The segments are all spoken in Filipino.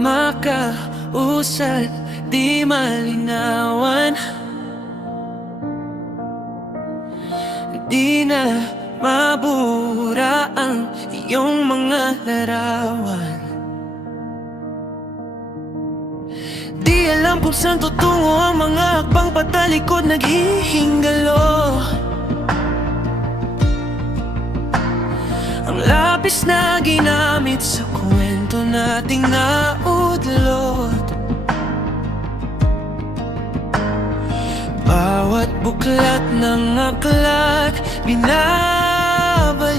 makausad, di malinawan. Di na mabura ang iyong mga larawan. Di alam kung saan tutungo ang mga hakbang patalikod naghihingalo. Ang lapis na ginamit sa kwento nating naudlot. Bawat buklat ng aklat binabalikan.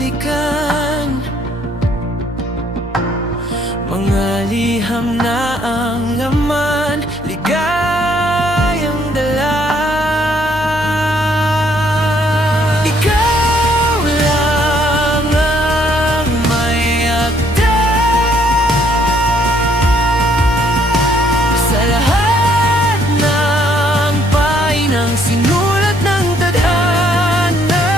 Mga liham na ang laman, ligayang dala. Ikaw lang ang may akda sa lahat ng pahinang sinulat ng tadhana.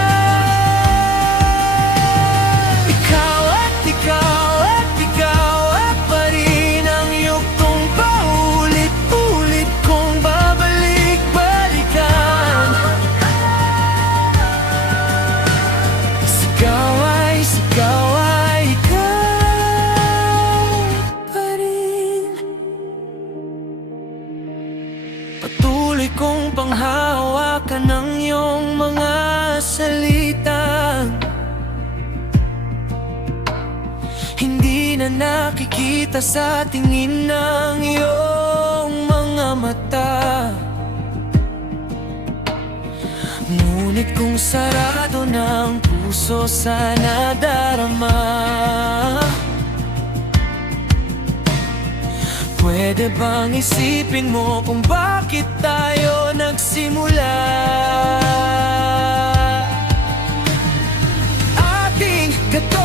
Ikaw at ikaw at ikaw at pa rin ang yuktong paulit-ulit kong babalik-balikan. Sigaw ay ikaw pa rin. Patuloy kong panghahawakan ng iyong mga salita. Hindi na nakikita sa tingin ng iyong mga mata. Ngunit kung sarado ng puso sa nadarama, pwede bang isipin mo kung bakit tayo nagsimula? Ating gato